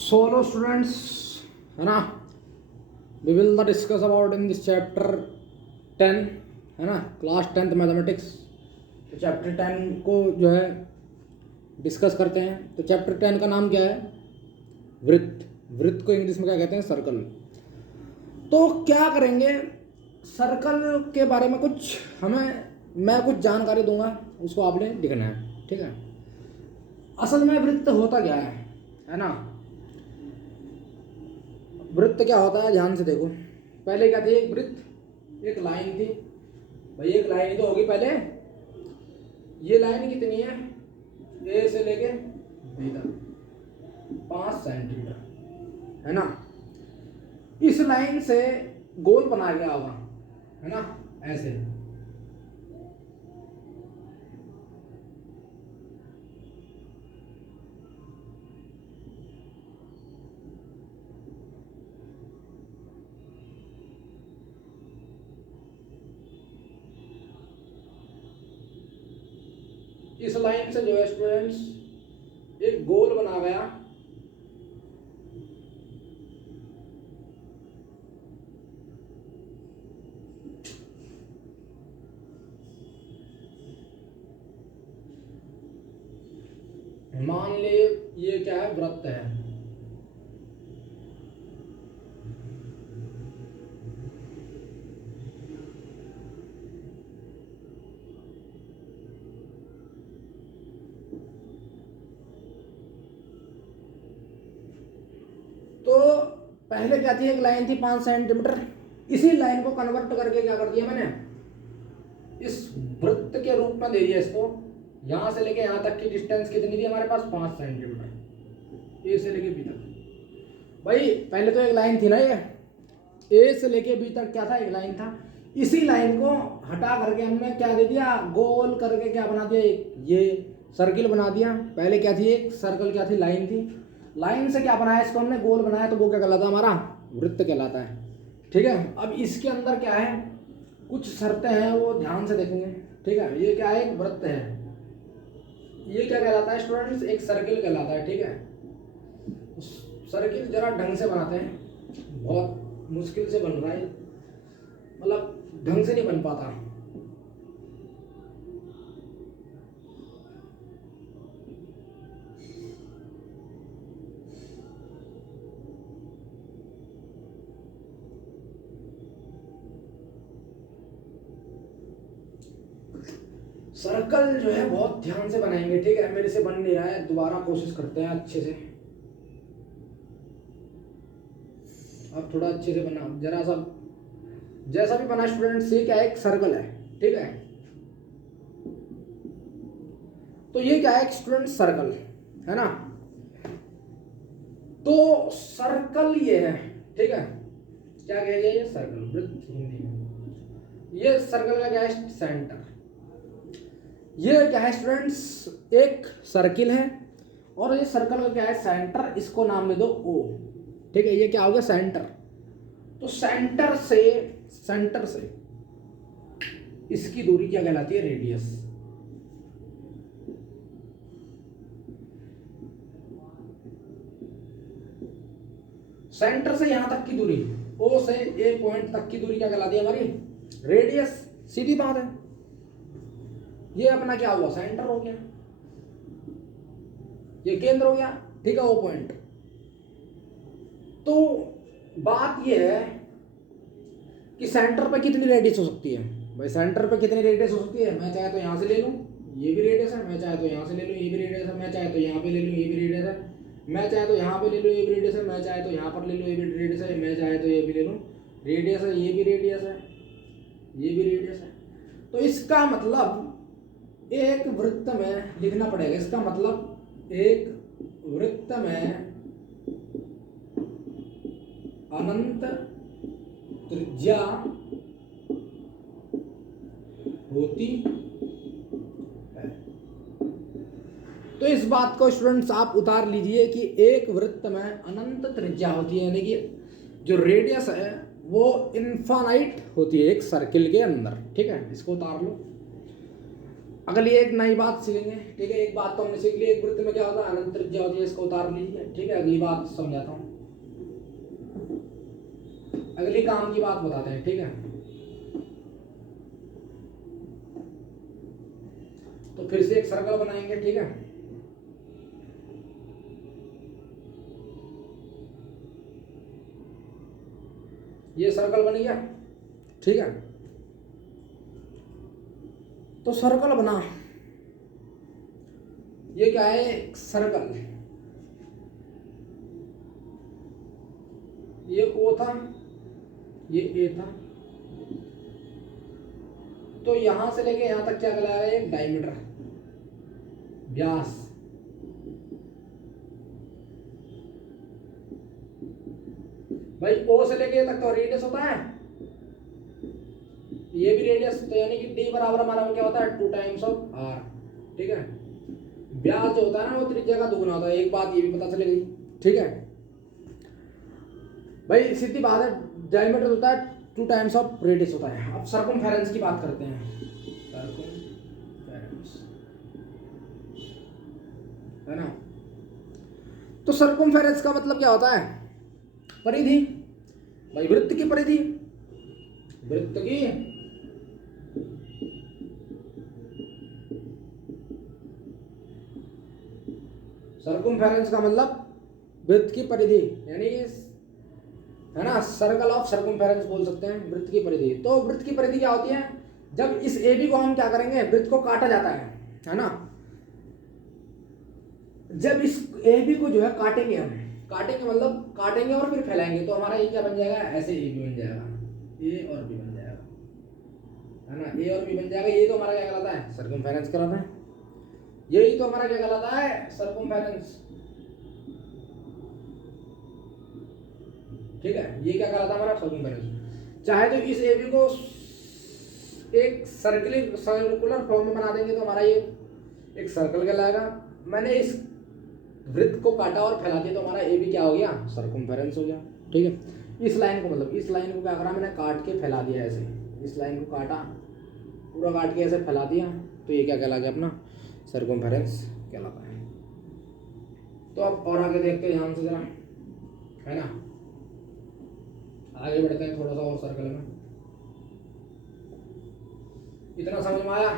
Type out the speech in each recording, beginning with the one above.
Solo students, है ना। We will the discuss about in this chapter 10, है ना, क्लास 10th मैथमेटिक्स। तो चैप्टर 10 को जो है डिस्कस करते हैं। तो चैप्टर 10 का नाम क्या है? वृत्त। वृत्त को इंग्लिश में क्या कहते हैं? सर्कल। तो क्या करेंगे, सर्कल के बारे में कुछ मैं कुछ जानकारी दूंगा, उसको आपने लिखना है, ठीक है। असल में वृत्त होता क्या है ना। वृत्त क्या होता है, ध्यान से देखो। पहले क्या थी? एक वृत्त, एक लाइन थी भाई। एक लाइन ही तो होगी पहले। ये लाइन कितनी है? ए से लेके बी तक 5 सेंटीमीटर, है ना। इस लाइन से गोल बना गया होगा, है ना, ऐसे। इस लाइन से जो है स्टूडेंट्स एक गोल बना गया। मान ले ये क्या है? वृत्त है। तो पहले क्या थी? एक लाइन थी 5 सेंटीमीटर। इसी लाइन को कन्वर्ट करके क्या कर दिया मैंने? इस वृत्त के रूप में दे दिया इसको। यहां से लेके यहां तक की डिस्टेंस कितनी थी हमारे पास? 5 सेंटीमीटर, ए से लेके बी तक। भाई पहले तो एक लाइन थी ना, ये ए से लेके बी तक क्या था? एक लाइन था। इसी लाइन को हटा करके हमने क्या दे दिया? गोल करके क्या बना दिया? एक ये सर्किल बना दिया। पहले क्या थी? एक सर्कल क्या थी? लाइन थी। लाइन से क्या बनाया? इसको हमने गोल बनाया, तो वो क्या कहलाता है? हमारा वृत्त कहलाता है, ठीक है। अब इसके अंदर क्या है? कुछ शर्तें हैं, वो ध्यान से देखेंगे, ठीक है। ये क्या है? एक वृत्त है। ये क्या कहलाता है स्टूडेंट्स? एक सर्किल कहलाता है, ठीक है। सर्किल जरा ढंग से बनाते हैं, बहुत मुश्किल से बन रहा है, मतलब ढंग से नहीं बन पाता। सर्कल जो है बहुत ध्यान से बनाएंगे, ठीक है। मेरे से बन नहीं रहा है, दोबारा कोशिश करते हैं अच्छे से। अब थोड़ा अच्छे से बना, जरा सा जैसा भी बना स्टूडेंट्स। ये क्या है? एक सर्कल है, ठीक है। तो ये क्या है? एक स्टूडेंट सर्कल है ना। तो सर्कल ये है, ठीक है। क्या कह दिया? ये सर्कल, वृत्त हिंदी में। ये सर्कल का क्या है? सेंटर। ये क्या है स्टूडेंट्स? एक सर्किल है, और ये सर्कल का क्या है? सेंटर। इसको नाम दे दो ओ, ठीक है। ये क्या हो गया? सेंटर। तो सेंटर से इसकी दूरी क्या कहलाती है? रेडियस। सेंटर से यहां तक की दूरी, ओ से ए पॉइंट तक की दूरी क्या कहलाती है? हमारी रेडियस। सीधी बात है। ये अपना क्या हुआ? सेंटर हो गया। ये केंद्र हो गया, ठीक है, वो पॉइंट। तो बात ये है कि सेंटर पे कितनी रेडियस हो सकती है? भाई सेंटर पे कितनी रेडियस हो सकती है? मैं चाहे तो यहां से ले लूं, ये भी रेडियस है। मैं चाहे तो यहां से ले लूं, ये भी रेडियस है। मैं चाहे तो यहां पे ले लूं, ये भी रेडियस है। मैं चाहे तो यहां पे ले लूं, ये भी रेडियस है। मैं चाहे तो यहां पर ले लूं, ये भी रेडियस है। मैं चाहे तो ये भी ले लूं, रेडियस है। ये भी रेडियस है, ये भी रेडियस है। तो इसका मतलब एक वृत्त में लिखना पड़ेगा। इसका मतलब एक वृत्त में अनंत त्रिज्या होती है। तो इस बात को स्टूडेंट्स आप उतार लीजिए कि एक वृत्त में अनंत त्रिज्या होती है, यानी कि जो रेडियस है वो इनफाइनाइट होती है एक सर्किल के अंदर, ठीक है। इसको उतार लो। अगली एक नई बात सीखेंगे, ठीक है। एक बात तो हमने सीख ली, एक वृत्त में क्या होता है, अनंत त्रिज्या होती है, इसको उतार लीजिए, ठीक है। अगली बात समझाता हूँ, अगली काम की बात बताते हैं, ठीक है। तो फिर से एक सर्कल बनाएंगे, ठीक है। ये सर्कल बन गया, ठीक है। तो सर्कल बना, ये क्या है, सर्कल, ये ओ था, ये ए था, तो यहां से लेके यहां तक क्या कहलाएगा, एक डायमीटर, व्यास। भाई ओ से लेके तक तो रेडियस होता है, ये भी रेडियस, तो यानी कि डी बराबर हमारा क्या होता है, 2 टाइम्स ऑफ आर, ठीक है। व्यास जो होता है ना वो त्रिज्या का दुगुना होता है, एक बात ये भी पता चलेगी, ठीक है। भाई सीधी बात है, डायमीटर होता है 2 टाइम्स ऑफ रेडियस होता है। अब सर्कमफेरेंस की बात करते हैं, सर्कमफेरेंस है ना। तो सर्कमफेरेंस का मतलब क्या होता है, परिधि, भाई वृत्त की परिधि, वृत्त की सर्कमफेरेंस का मतलब वृत्त की परिधि, यानी है ना, सर्कल ऑफ सर्कमफेरेंस बोल सकते हैं, वृत्त की परिधि। तो वृत्त की परिधि क्या होती है, जब इस ए बी को हम क्या करेंगे, वृत्त को काटा जाता है ना। जब इस ए बी को जो है काटेंगे, हम काटेंगे मतलब काटेंगे और फिर फैलाएंगे, तो हमारा ये क्या बन जाएगा, ऐसे ए बी बन जाएगा, ए और बी बन जाएगा, है ना, ए और बी बन जाएगा। ये तो हमारा क्या कहलाता है, सर्कमफेरेंस कहलाता है। यही तो हमारा क्या कहलाता है, सर्कमफेरेंस, ठीक है। ये क्या कहलाता है हमारा, सर्कमफेरेंस। चाहे तो इस ए बी को एक सर्कुलर फॉर्म में बना देंगे, तो हमारा ये एक सर्कल कहलाएगा। मैंने इस वृत्त को काटा और फैला दिया, तो हमारा ए बी क्या हो गया, सर्कमफेरेंस हो गया, ठीक है। इस लाइन को मतलब इस लाइन को क्या करा, मैंने काट के फैला दिया ऐसे, इस लाइन को काटा, पूरा काट के ऐसे फैला दिया, तो ये क्या कहला गया, अपना सर्कमफेरेंस कहलाता है। तो अब और आगे देखते हैं ध्यान से जरा, है ना। आगे बढ़ते हैं थोड़ा सा और सर्कल में। इतना समझ में आया,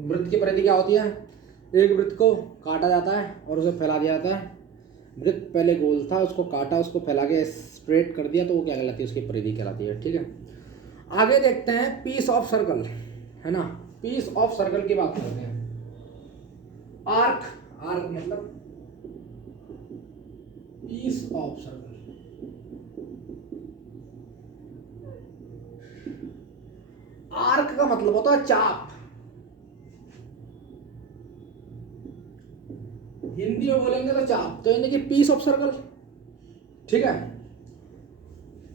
वृत्त की परिधि क्या होती है, एक वृत्त को काटा जाता है और उसे फैला दिया जाता है। वृत्त पहले गोल था, उसको काटा, उसको फैला के स्ट्रेट कर दिया, तो वो क्या कहलाती है, उसकी परिधि कहलाती है, ठीक है। आगे देखते हैं पीस ऑफ सर्कल, है ना। पीस ऑफ सर्कल की बात करते हैं। आर्क, आर्क मतलब पीस ऑफ सर्कल, आर्क का मतलब होता है चाप, हिंदी में बोलेंगे तो चाप, तो यानी कि पीस ऑफ सर्कल, ठीक है।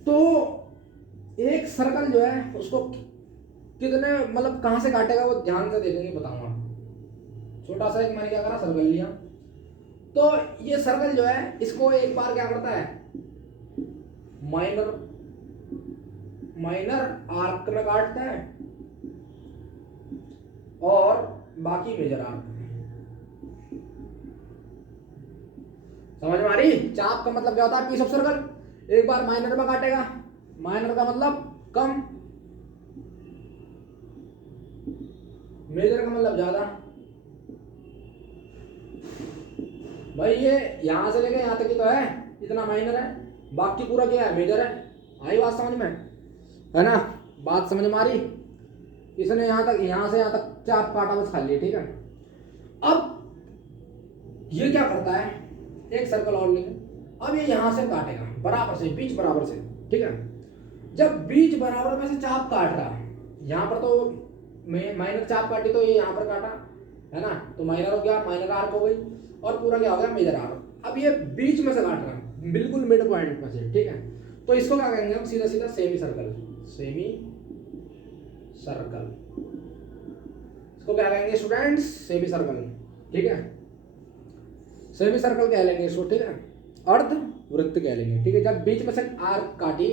तो एक सर्कल जो है उसको कितने मतलब कहां से काटेगा, वो ध्यान से देखेंगे, बताऊंगा। छोटा सा एक मैंने क्या करा, सर्कल लिया, तो ये सर्कल जो है इसको एक बार क्या करता है, माइनर आर्क में काटता है और बाकी मेजर आर्क। समझ में आ रही, चाप का मतलब क्या होता है, पीस ऑफ सर्कल, एक बार माइनर में काटेगा, माइनर का मतलब कम, मेजर का मतलब ज्यादा। भाई ये यहां से लेके यहां तक ही तो है, इतना माइनर है, बाकी पूरा क्या है, मेजर है। आई बात समझ में, है ना, बात समझ में आ रही। इसने यहां तक, यहां से यहां तक चाप काटा, बस खाली, ठीक है। अब ये क्या करता है, एक सर्कल और लेंगे, अब ये यहां से काटेगा बराबर से, बीच बराबर से, ठीक है। जब बीच बराबर में से चाप काट रहा, यहां पर तो माइनर चाप काटी, तो ये यहां पर काटा, है ना, तो माइनर हो गया, माइनर आर्क हो गई, और पूरा क्या हो गया, मेजर आर्क। अब ये बीच में से काट रहा है, बिल्कुल मिड पॉइंट में से, ठीक है। तो इसको क्या कहेंगे हम, सीधा सीधा सेमी सर्कल, सेमी सर्कल, इसको क्या कहेंगे स्टूडेंट्स, सेमी सर्कल, ठीक है। सेमी सर्कल कह लेंगे इसको, ठीक है। अर्ध वृत्त कह लेंगे, ठीक है। जब बीच में से आर्क काटी,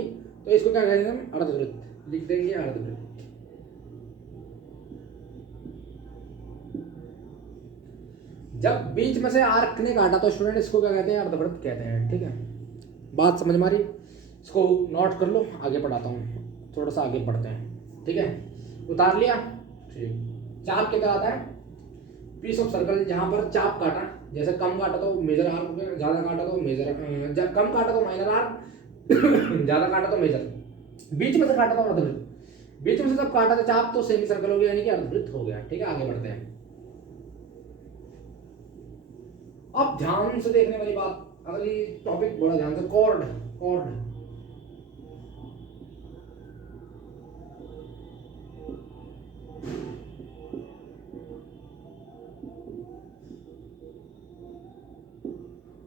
तो इसको क्या कहेंगे हम, अर्धवृत्त, लिख देंगे अर्धवृत्त। जब बीच में से आर्क ने काटा तो स्टूडेंट इसको क्या कहते हैं, अर्धवृत्त कहते हैं। ठीक है, बात समझ में आ रही? इसको नोट कर लो, आगे पढ़ाता हूँ, थोड़ा सा आगे पढ़ते हैं। ठीक है, उतार लिया। ठीक, चाप क्या कहलाता है? Piece of circle. जहाँ पर चाप काटा, जैसे कम काटा तो मेजर आर्क हो गया, ज़्यादा काटा तो मेजर, कम काटा तो माइनर आर्क, ज़्यादा काटा तो मेजर, बीच में से काटा तो अर्धवृत्त। बीच में से जब काटा तो चाप तो सेमी सर्कल हो गया, यानी कि अर्धवृत्त हो गया। ठीक है, आगे बढ़ते हैं। अब ध्यान से देखने वाली बात, अगली टॉपिक बड़ा ध्यान से, कॉर्ड। कॉर्ड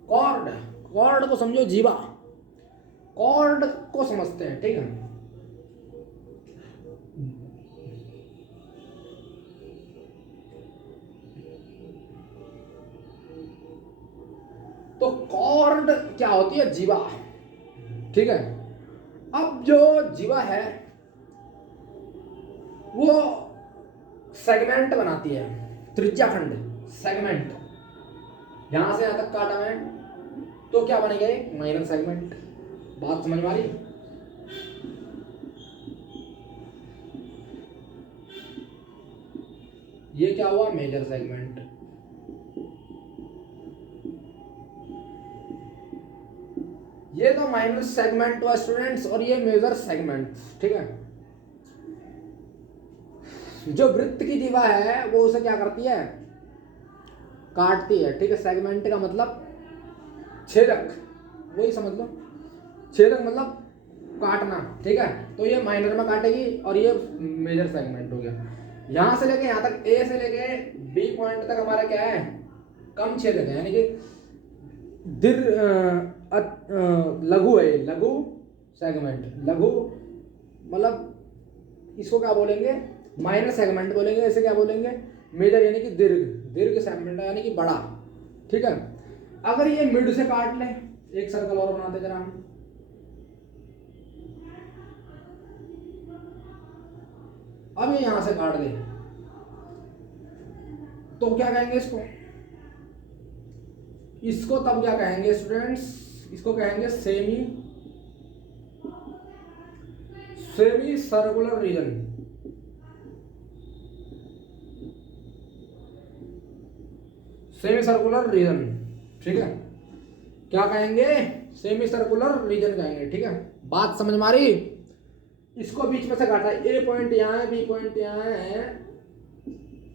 कॉर्ड कॉर्ड को समझो जीवा, कॉर्ड को समझते हैं। ठीक है, तो कॉर्ड क्या होती है? जीवा। ठीक है, अब जो जीवा है वो सेगमेंट बनाती है, त्रिज्याखंड सेगमेंट। यहां से यहां तक काटा मैं तो क्या बनेगा? एक माइनर सेगमेंट। बात समझ में आ रही? ये क्या हुआ? Major segment. ये तो माइनर सेगमेंट हुआ स्टूडेंट्स, और ये मेजर सेगमेंट। ठीक है, जो वृत्त की जीवा है वो उसे क्या करती है? काटती है। ठीक है, सेगमेंट का मतलब छेदक, वही समझ लो, छेदक मतलब काटना। ठीक है, तो ये माइनर में काटेगी और ये मेजर सेगमेंट हो गया। यहां से लेके यहां तक, ए से लेके बी पॉइंट तक हमारा क्या है? कम छेदक है, यानी कि लघु है, लघु सेगमेंट। लघु मतलब इसको क्या बोलेंगे? माइनर सेगमेंट बोलेंगे। इसे क्या बोलेंगे? मेजर, यानी कि दीर्घ, दीर्घ सेगमेंट यानी कि बड़ा। ठीक है, अगर ये मिड से काट ले, एक सर्कल और बनाते जरा हम, अब ये यहां से काट दे तो क्या कहेंगे इसको? इसको तब क्या कहेंगे स्टूडेंट्स? इसको कहेंगे semi circular region. Semi circular region. ठीक है, क्या कहेंगे? सेमी सर्कुलर रीजन कहेंगे। ठीक है, बात समझ में आ रही? इसको बीच में से काटा, ए पॉइंट यहाँ है, बी पॉइंट यहाँ है,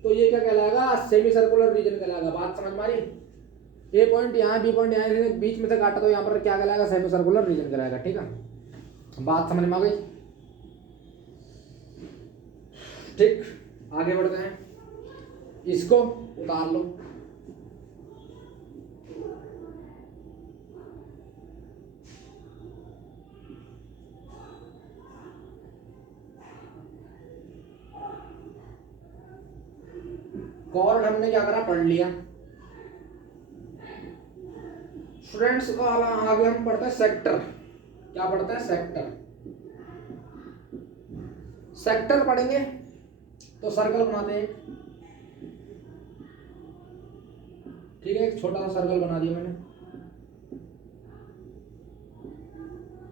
तो ये क्या कहलाएगा? सेमी सर्कुलर रीजन कहलाएगा। बात समझ में आ रही? ए पॉइंट यहाँ, बी पॉइंट यहाँ, बीच में से काटा तो यहाँ पर क्या कहलाएगा? सेमी सर्कुलर रीजन कहलाएगा। ठीक है, बात समझ में आ गई? ठीक, आगे बढ़ते हैं, इसको उतार लो। कॉर्ड हमने क्या करा? पढ़ लिया स्टूडेंट्स को। आगे हम पढ़ते हैं सेक्टर। क्या पढ़ते हैं? सेक्टर। सेक्टर पढ़ेंगे तो सर्कल बनाते हैं। ठीक है, एक छोटा सा सर्कल बना दिया मैंने।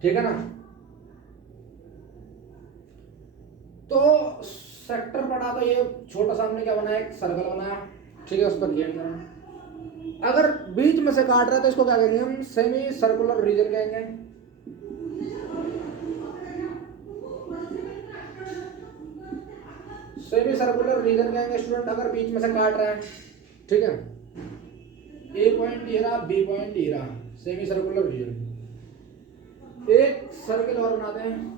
ठीक है ना? तो सेक्टर पढ़ा तो ये छोटा सा हमने क्या बनाया? एक सर्कल बनाया। ठीक है, उस पर घेर करना। अगर बीच में से काट रहा है तो इसको क्या कहेंगे हम? सेमी सर्कुलर रीजन कहेंगे। सेमी सर्कुलर रीजन कहेंगे स्टूडेंट, अगर बीच में से काट रहा है। ठीक है, ए पॉइंट ये रहा, बी पॉइंट ये रहा, सेमी सर्कुलर रीजन। एक सर्कल और बनाते हैं।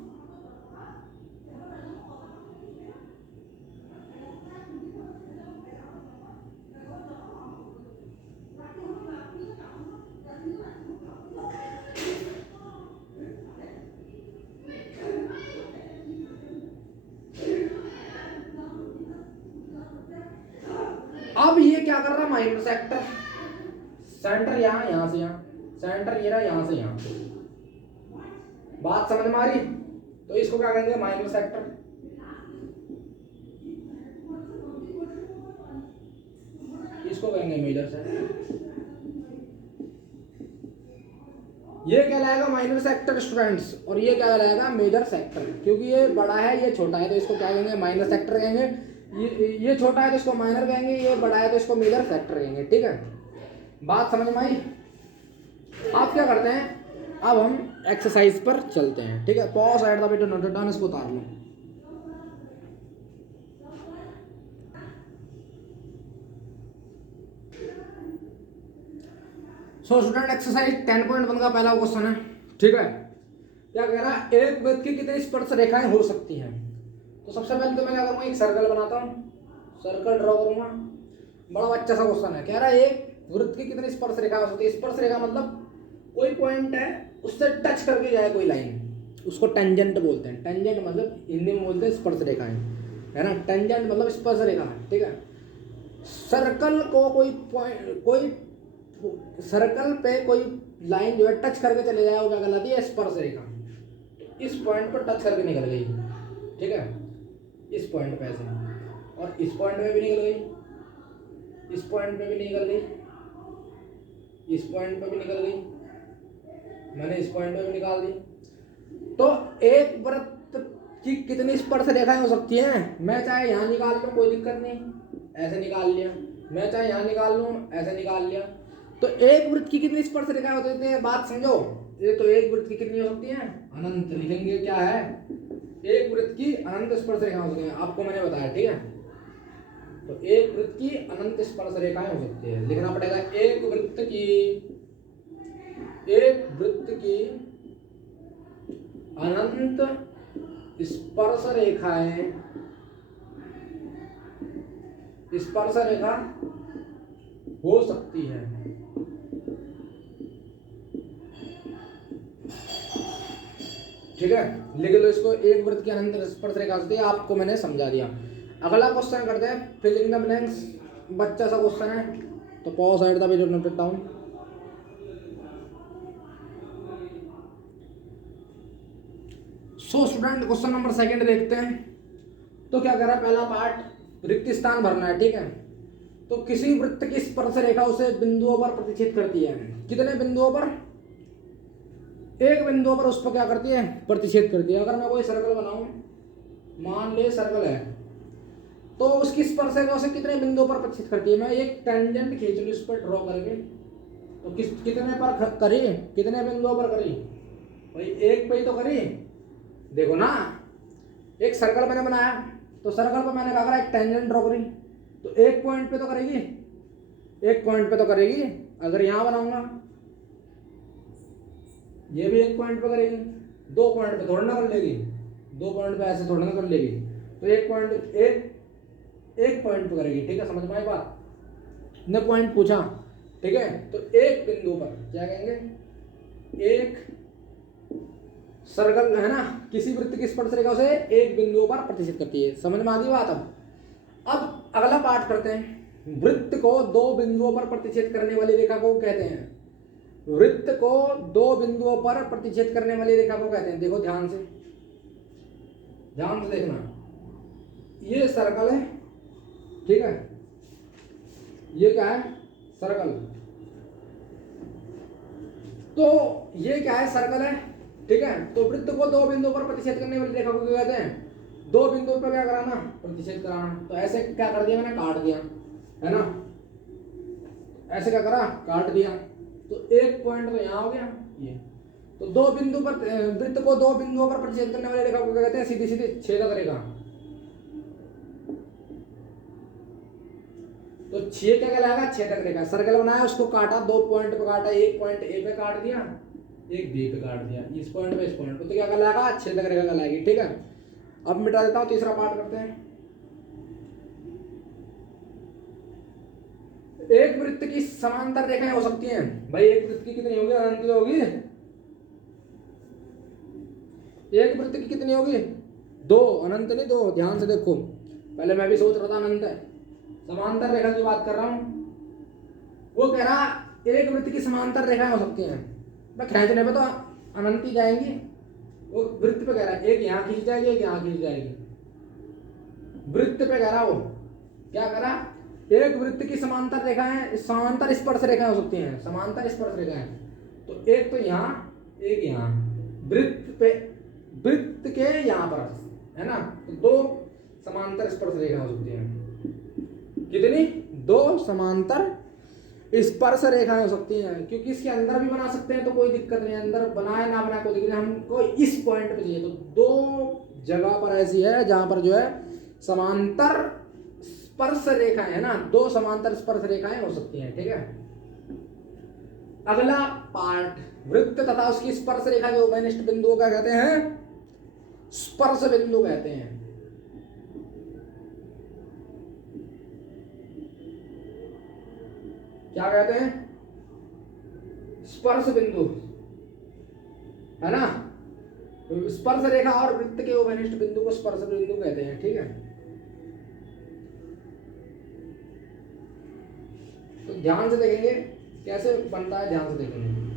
अब ये क्या कर रहा? Minor sector. सेंटर यहाँ, यहाँ से यहाँ, सेंटर ये रहा, यहाँ से यहाँ। बात समझ में आ रही? तो इसको क्या कहेंगे? Minor sector. इसको कहेंगे मेजर सेक्टर। ये कहलाएगा माइनर सेक्टर स्टूडेंट्स, और ये क्या कहलाएगा मेजर सेक्टर। क्योंकि ये बड़ा है ये छोटा है तो इसको क्या कहेंगे माइनर सेक्टर कहेंगे, ये छोटा है तो इसको माइनर कहेंगे, ये बड़ा है तो इसको मेजर सेक्टर कहेंगे। ठीक है, बात समझ में आई। आप क्या करते हैं, अब हम एक्सरसाइज पर चलते हैं। ठीक है, pause at the video note down, इसको उतार लो। सो स्टूडेंट एक्सरसाइज 10.1 का पहला क्वेश्चन है। ठीक है, क्या कह रहा है, एक वृत्त की कितनी स्पर्श रेखाएं हो सकती हैं। तो सबसे पहले तो मैं क्या करूँगा, एक सर्कल बनाता हूँ, सर्कल ड्रॉ करूँगा। बड़ा अच्छा सा क्वेश्चन है। कह रहा है एक वृत्त की कितनी स्पर्श रेखा हो सकती है। स्पर्श रेखा मतलब कोई पॉइंट है उससे टच करके जाए कोई लाइन, उसको टेंजेंट बोलते हैं। टेंजेंट मतलब हिंदी में बोलते हैं स्पर्श रेखाएं, है ना। टेंजेंट मतलब स्पर्श रेखा। ठीक है, सर्कल को कोई सर्कल पे कोई लाइन जो है टच करके चले जाए वो क्या कहलाती है स्पर्श रेखा। इस पॉइंट पर टच करके निकल गई, ठीक है, इस पॉइंट पे ऐसे, और इस पॉइंट पे भी निकल गई, इस पॉइंट पे भी निकल गई, इस पॉइंट पे भी निकल गई, मैंने इस पॉइंट पे भी निकाल दी। तो एक वृत्त की कितनी स्पर्श रेखाएं हो सकती हैं। मैं चाहे यहाँ निकाल लूँ कोई दिक्कत नहीं, ऐसे निकाल लिया, मैं चाहे यहाँ निकाल लूँ ऐसे निकाल लिया। तो एक वृत्त की कितनी स्पर्श रेखाएं हो सकती हैं, बात समझो। ये तो एक वृत्त की कितनी हो सकती हैं, अनंत। लिखेंगे क्या है, एक वृत्त की अनंत स्पर्श रेखाएं हो सकती हैं, आपको मैंने बताया। ठीक है, तो एक वृत्त की अनंत स्पर्श रेखाएं हो सकती है। लिखना पड़ेगा एक वृत्त की अनंत स्पर्श रेखाएं, स्पर्श रेखा हो सकती है। ठीक है, लिख लो इसको, एक वृत्त की अनंत स्पर्श रेखा होती है, आपको मैंने समझा दिया। अगला क्वेश्चन करते हैं, फिलिंग द ब्लैंक्स। बच्चा सा क्वेश्चन है, तो pause at the video note it down. So student question number second देखते हैं। तो क्या कर रहा है, पहला पार्ट रिक्त स्थान भरना है। ठीक है, तो किसी वृत्त की स्पर्श रेखा उसे बिंदुओं पर प्रतिच्छेद करती है। कितने बिंदुओं पर, एक बिंदु पर उस पर क्या करती है, प्रतिच्छेद करती है। अगर मैं कोई सर्कल बनाऊं, मान ले सर्कल है, तो उसकी स्पर्श रेखा उसे कितने बिंदुओं पर प्रतिच्छेद करती है। मैं एक टेंजेंट खींच लूं इस पर ड्रॉ करके, तो कितने पर करी, कितने बिंदुओं पर करी भाई, एक पे ही तो करी। देखो ना, एक सर्कल मैंने बनाया, तो सर्कल पर मैंने क्या करा, एक टेंजेंट ड्रॉ करी, तो एक पॉइंट पे तो करेगी, एक पॉइंट पे तो करेगी। अगर यहां बनाऊंगा, ये भी एक पॉइंट पे करेगी, दो पॉइंट पे थोड़ा ना कर लेगी, दो पॉइंट पे ऐसे थोड़ा ना कर लेगी, तो एक पॉइंट एक पॉइंट पे करेगी। ठीक है, समझ में आई बात, ने पॉइंट पूछा। ठीक है, तो एक बिंदु पर क्या कहेंगे, एक सर्कल है ना, किसी वृत्त की स्पर्श रेखा उसे एक बिंदु पर प्रतिच्छेद करती है। समझ में आ गई बात। अब अगला पार्ट करते हैं। वृत्त को दो बिंदुओं पर प्रतिच्छेद करने वाली रेखा को कहते हैं, वृत्त को दो बिंदुओं पर प्रतिच्छेद करने वाली रेखा को कहते हैं। देखो ध्यान से देखना, ये सर्कल है, ठीक है, ये क्या है, सर्कल। तो ये क्या है, सर्कल है। ठीक है, तो वृत्त को दो बिंदुओं पर प्रतिच्छेद करने वाली रेखा को क्या कहते हैं, दो बिंदुओं पर क्या कराना, प्रतिच्छेद कराना। तो ऐसे क्या कर दिया मैंने, काट दिया, है ना, ऐसे क्या करा, काट दिया। तो एक पॉइंट तो यहाँ हो गया ये। तो दो बिंदु पर, वृत्त को दो बिंदुओं पर प्रतिच्छेद करने वाली रेखा को क्या कहते हैं, सीधी सीधी छेदक रेखा। तो छेद क्या कहलाएगा, छेदक रेखा। सर्कल बनाया, उसको काटा, दो पॉइंट पे काटा, एक पॉइंट ए पे काट दिया, एक बी पे काट दिया, इस पॉइंट पे इस पॉइंट पे, तो क्या कहलाएगा, छेदक रेखा कहलाएगी। ठीक है, अब मिटा देता हूं, तीसरा पार्ट करते हैं। एक वृत्त की समांतर रेखाएं हो सकती हैं। भाई एक वृत्त की कितनी होगी, अनंत होगी। एक वृत्त की कितनी होगी, दो, अनंत नहीं, दो। ध्यान से देखो, पहले मैं भी सोच रहा था अनंत है, समांतर रेखा की बात कर रहा हूं। वो कह रहा एक वृत्त की समांतर रेखाएं हो सकती हैं, मैं खींचने पे तो अनंत ही जाएंगी। वो वृत्त पे कह रहा है एक यहाँ खींच जाएगी, एक यहाँ खींच जाएगी। वृत्त पे कह रहा, वो क्या करा, एक वृत्त की समांतर रेखाएं, समांतर स्पर्श रेखाएं हो सकती हैं, समांतर स्पर्श रेखाएं। तो एक तो यहाँ, एक यहाँ, वृत्त पे, वृत्त के यहाँ पर, है ना। तो दो समांतर स्पर्श रेखाएं हो सकती हैं। कितनी? दो समांतर स्पर्श रेखाएं हो सकती हैं, क्योंकि इसके अंदर भी बना सकते हैं तो कोई दिक्कत नहीं है, अंदर बनाए ना बनाए कोई दिक्कत नहीं, हमको इस पॉइंट पे चाहिए। तो दो जगह पर ऐसी है जहां पर जो है समांतर स्पर्श रेखाएं, है ना, दो समांतर स्पर्श रेखाएं हो सकती हैं, ठीक है। अगला पार्ट, वृत्त तथा उसकी स्पर्श रेखा के उभयनिष्ठ बिंदुओं का कहते हैं स्पर्श बिंदु कहते हैं। क्या कहते हैं? स्पर्श बिंदु, है ना। स्पर्श रेखा और वृत्त के उभयनिष्ठ बिंदु को स्पर्श बिंदु कहते हैं, ठीक है। तो ध्यान से देखेंगे कैसे बनता है, ध्यान से देखेंगे।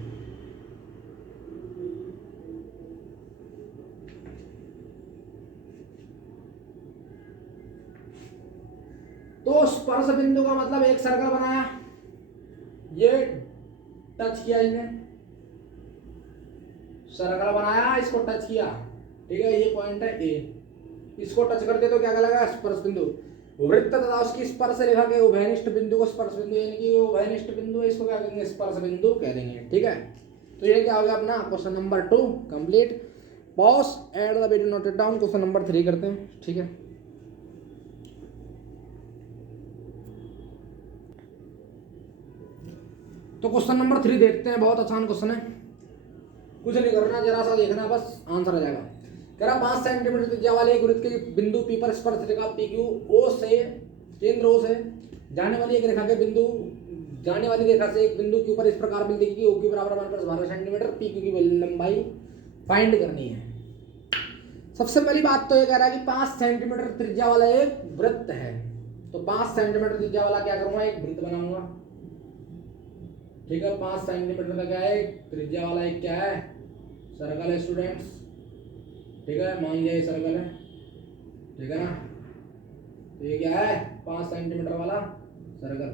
तो स्पर्श बिंदु का मतलब एक सर्कल बनाया, ये टच किया, इन्हें सर्कल बनाया, इसको टच किया, ठीक है, ये पॉइंट है ए, इसको टच करते तो क्या कहलाएगा? स्पर्श बिंदु। वृत्त तथा उसकी स्पर्श रेखा के उभयनिष्ठ बिंदु को स्पर्श बिंदु, यानी कि उभयनिष्ठ बिंदु है, इसको क्या कहेंगे? स्पर्श बिंदु कह देंगे, ठीक है। तो ये क्या हो गया अपना क्वेश्चन नंबर 2 कंप्लीट। Pause, add the video, note it down. Question number 3 करते हैं, ठीक है। तो क्वेश्चन नंबर 3 देखते हैं, बहुत आसान क्वेश्चन है, कुछ नहीं करना, जरा सा देखना, बस आंसर आ जाएगा। कह रहा 5 सेंटीमीटर त्रिज्या वाले एक वृत्त के बिंदु पी पर स्पर्श रेखा पी क्यू ओ से, केंद्र ओ से जाने वाली एक रेखा के बिंदु, जाने वाली रेखा से एक बिंदु क्यू पर इस प्रकार मिलती है कि ओ क्यू बराबर 1+12 सेंटीमीटर, पी क्यू की लंबाई फाइंड करनी है। सबसे पहली बात तो ये कह रहा है कि 5 सेंटीमीटर त्रिज्या वाला एक वृत्त है, तो 5 सेंटीमीटर त्रिज्या वाला क्या करूंगा? एक वृत्त बनाऊंगा, ठीक है। 5 सेंटीमीटर का क्या है? त्रिज्या वाला एक क्या है? सर्कल है स्टूडेंट्स, ठीक है, मान लिया ये सर्कल है, ठीक है ना। तो ये क्या है? 5 सेंटीमीटर वाला सर्कल,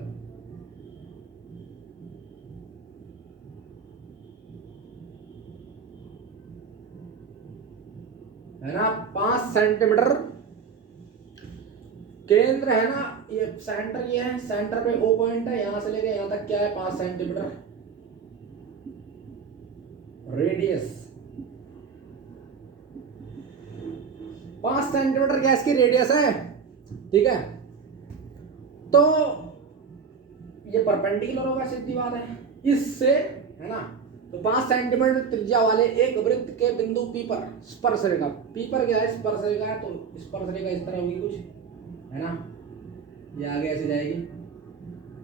है ना। 5 सेंटीमीटर केंद्र है ना, ये सेंटर, ये है सेंटर पे ओ पॉइंट है, यहां से लेके यहां तक क्या है? 5 सेंटीमीटर रेडियस, 5 सेंटीमीटर गैस की रेडियस है, ठीक है। तो ये परपेंडिकुलर होगा, सीधी बात है, इससे, है ना। तो 5 सेंटीमीटर त्रिज्या वाले एक वृत्त के बिंदु पी पर स्पर्श रेखा, पी पर क्या है? स्पर्श रेखा है, तो स्पर्श रेखा इस तरह होगी कुछ, है ना, ये आगे ऐसे जाएगी,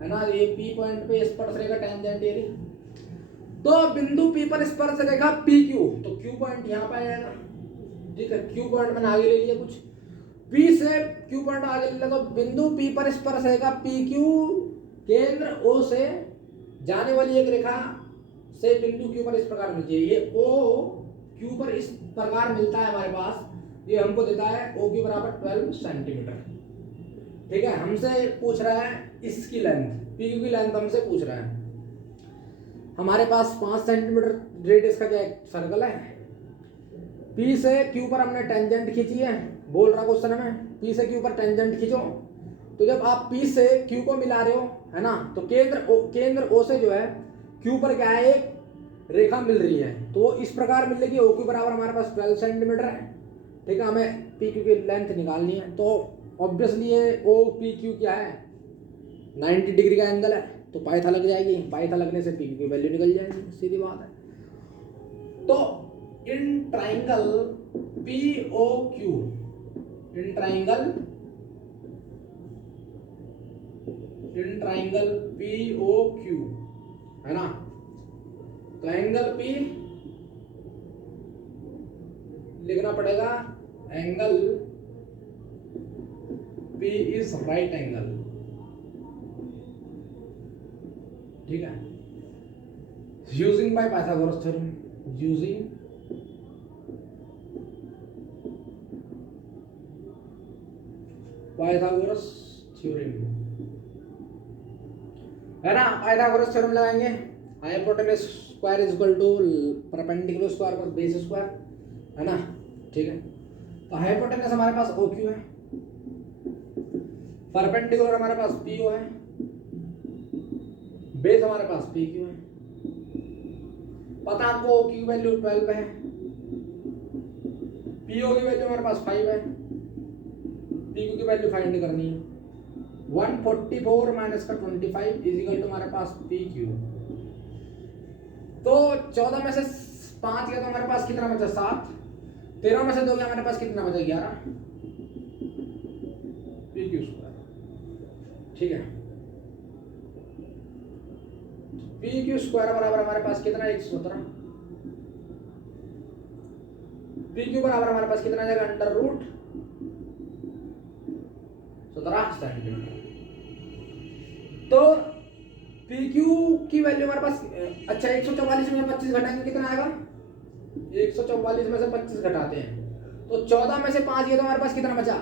है ना। ये पी पॉइंट पे स्पर्श रेखा टेंजेंट एरी, तो बिंदु पी पर स्पर्श रेखा पी क्यू, तो क्यू पॉइंट यहाँ पे आ जाएगा, ठीक है। क्यू पॉइंट मैंने आगे ले लिया कुछ, पी से क्यू पॉइंट आगे ले लिया, तो बिंदु पी पर स्पर्श रेखा पी क्यू केंद्र ओ से जाने वाली एक रेखा से बिंदु क्यू पर इस प्रकार मिलती है, ये ओ क्यू पर इस प्रकार मिलता है हमारे पास, ये हमको देता है ओ क्यू बराबर 12 सेंटीमीटर, ठीक है। हमसे पूछ रहा है इसकी लेंथ, पी क्यू की लेंथ हमसे पूछ रहा है। हमारे पास 5 सेंटीमीटर रेडियस का क्या सर्कल है, पी से क्यू पर हमने टेंजेंट खींची है, बोल रहा क्वेश्चन में पी से क्यू पर टेंजेंट खींचो, तो जब आप पी से क्यू को मिला रहे हो, है ना, तो केंद्र ओ से जो है क्यू पर क्या है? एक रेखा मिल रही है, तो वो इस प्रकार मिल रही है, ओ क्यू बराबर हमारे पास 12 सेंटीमीटर है, ठीक है। हमें पी क्यू की लेंथ निकालनी है, तो ऑब्वियसली ये ओ पी क्यू क्या है? 90 डिग्री का एंगल है, तो पाइथा लग जाएगी, पाइथा लगने से पी क्यू की वैल्यू निकल जाएगी, सीधी बात है। तो in triangle P O Q, in triangle P O Q, है ना, ट्राइंगल पी लिखना पड़ेगा, angle P is right angle, ठीक है, using by Pythagoras theorem, using Pythagoras theorem, है ना। पाइथागोरस थ्योरम लगाएंगे, hypotenuse square is equal to perpendicular square plus base square, है ना। ठीक है, तो हाइपोटेनस हमारे पास ओ क्यू है, परपेंडिकुलर हमारे पास पी ओ है, बेस हमारे पास पी क्यू है। पता आपको ओ की वैल्यू 12 है, पी ओ की वैल्यू हमारे पास 5 है, पी क्यू की वैल्यू फाइंड करनी है। 144 माइनस का 25 इज इक्वल टू हमारे पास पी क्यू। तो 14 में से 5 गया तो हमारे पास कितना बचा 7, 13 में से 2 गया हमारे पास कितना बचा 11 पी क्यू स्क्वायर। ठीक है, पी क्यू स्क्वायर बराबर हमारे पास कितना 117, पी क्यू बराबर हमारे पास कितना जाएगा अंडर रूट 17 सेंटीमीटर। तो पी क्यू की वैल्यू हमारे पास, अच्छा 144 में 25 घटाएंगे कितना आएगा, 144 में से 25 घटाते हैं तो 14 में से 5 ये तो हमारे पास कितना बचा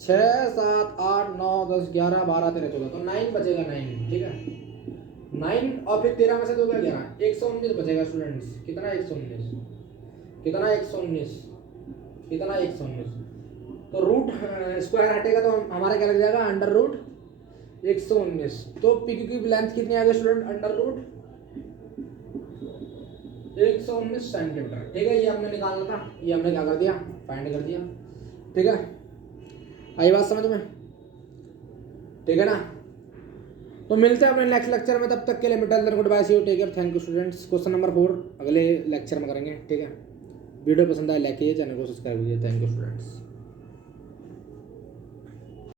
6 7 8 9 10 11 12 13 14, तो 9 बचेगा 9। ठीक है, 9 और फिर 13 में से 2 क्या 11, 119 बचेगा स्टूडेंट्स। कितना 119, कितना 119, कितना 119। तो रूट स्क्वायर हटेगा तो हमारा क्या लग जाएगा अंडर रूट 119। तो पी क्यू की लेंथ कितनी आ गई स्टूडेंट अंडर रूट 119 सेंटीमीटर। ठीक है, ये हमने निकालना था, ये हमने क्या कर दिया फाइंड कर दिया। ठीक है, आई बात समझ में, ठीक है ना। तो मिलते हैं अपने नेक्स्ट लेक्चर में, तब तक के लिए मिटल goodbye, see you, take care, thank you students. Question number 4 अगले लेक्चर में करेंगे। ठीक है, वीडियो पसंद आए लाइक कीजिए, चैनल को सब्सक्राइब कीजिए, थैंक यू स्टूडेंट्स।